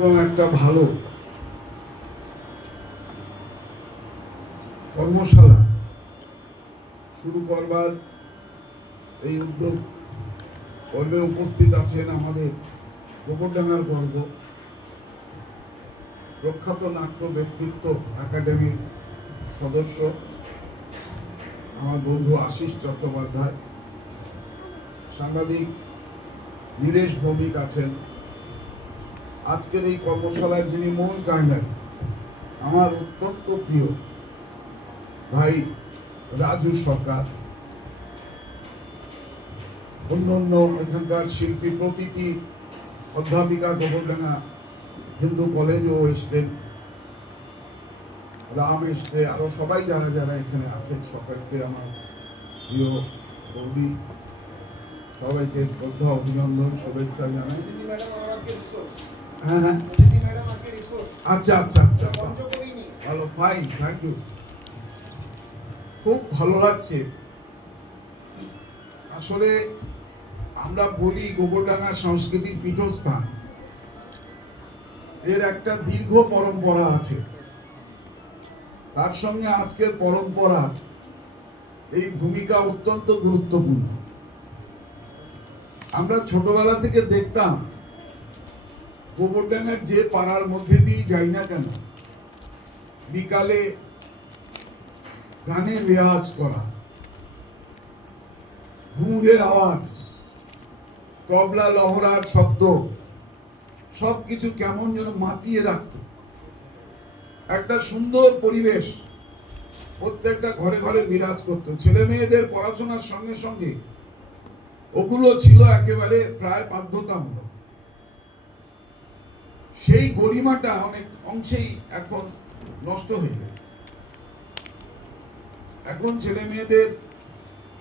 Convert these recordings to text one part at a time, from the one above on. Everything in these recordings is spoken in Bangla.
একটা ভালো কর্মশালা শুরু করবার এই উদ্যোগ পর্বে উপস্থিত আছেন আমাদের গোবরডাঙ্গার গর্ব প্রখ্যাত নাট্য ব্যক্তিত্ব একাডেমির সদস্য আমার বন্ধু আশিস চট্টোপাধ্যায়, সাংবাদিক নীরেশ ভৌমিক আছেন। আজকের এই কর্মশালার যিনি মূল কাণ্ডারি, আমার অত্যন্ত প্রিয় ভাই রাজু সরকার, অন্যান্য এখানকার শিল্পী প্রতীতি অধ্যাপিকা গোবরডাঙ্গা হিন্দু কলেজও এসছেন, রাম এসছে, আরো সবাই যারা যারা এখানে আছেন সকলকে আমার প্রিয় বৌদি, সবাইকে শ্রদ্ধা অভিনন্দন শুভেচ্ছা জানাই। হ্যাঁ হ্যাঁ, আচ্ছা আচ্ছা আচ্ছা, ভালো, ফাইন, থ্যাংক ইউ। খুব ভালো লাগছে। আসলে আমরা বলি গোবরডাঙ্গা সংস্কৃতির পীঠস্থান, এর একটা দীর্ঘ পরম্পরা আছে। তার সঙ্গে আজকের পরম্পরা এই ভূমিকা অত্যন্ত গুরুত্বপূর্ণ। আমরা ছোটবেলা থেকে দেখতাম গোবরডাঙ্গার যে পাড়ার মধ্যে দিয়ে যাই না কেন, বিকালে গানের রেওয়াজ করা, ঘুঙুরের আওয়াজ, তবলা লহরার শব্দ, সবকিছু কেমন যেন মাতিয়ে রাখত। একটা সুন্দর পরিবেশ প্রত্যেকটা ঘরে ঘরে বিরাজ করত। ছেলে মেয়েদের পড়াশোনার সঙ্গে সঙ্গে ওগুলো ছিল একেবারে প্রায় বাধ্যতামূলক। সেই গরিমাটা অনেক অংশেই এখন নষ্ট হয়ে গেছে। এখন ছেলে মেয়েদের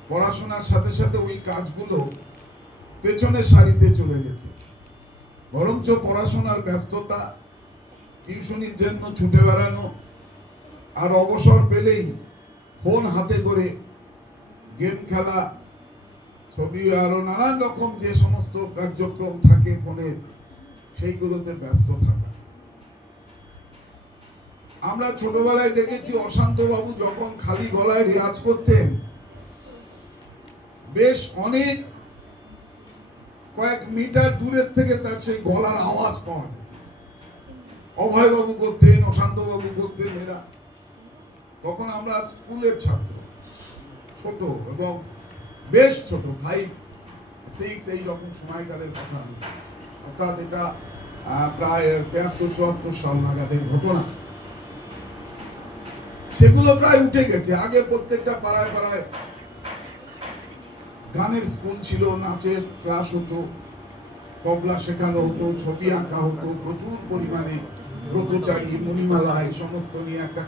পড়াশোনার সাথে সাথে ওই কাজগুলো পেছনের সারিতে চলে গেছে। বরঞ্চ পড়াশোনার ব্যস্ততা, টিউশনির জন্য ছুটে বেড়ানো, আর অবসর পেলেই ফোন হাতে করে গেম খেলা, ছবি, আরো নানান রকম যে সমস্ত কার্যক্রম থাকে ফোনের, সেইগুলোতে ব্যস্ত থাকা। আমরা ছোটবেলায় দেখেছি অশান্ত বাবু যখন খালি গলায় রেয়াজ করতেন, বেশ অনেক কয়েক মিটার দূরের থেকে তার সেই গলার আওয়াজ পাওয়া যায়। অভয় বাবু করতেন, অশান্ত বাবু করতেন এরা। তখন আমরা স্কুলের ছাত্র, ছোট এবং বেশ ছোট, 5, 6 এই রকম সময়কালের কথা, অর্থাৎ এটা প্রায় 73-74 সাল নাগাদের ঘটনা। সেগুলো প্রায় উঠে গেছে। আগে প্রত্যেকটা পাড়ায় পাড়ায় গানের স্কুল ছিল, নাচের ক্লাস হতো, তবলা শেখানো হতো, ছবি আঁকা হতো, প্রচুর পরিমাণে ব্রতচারী, মণিমালা, এই সমস্ত নিয়ে একটা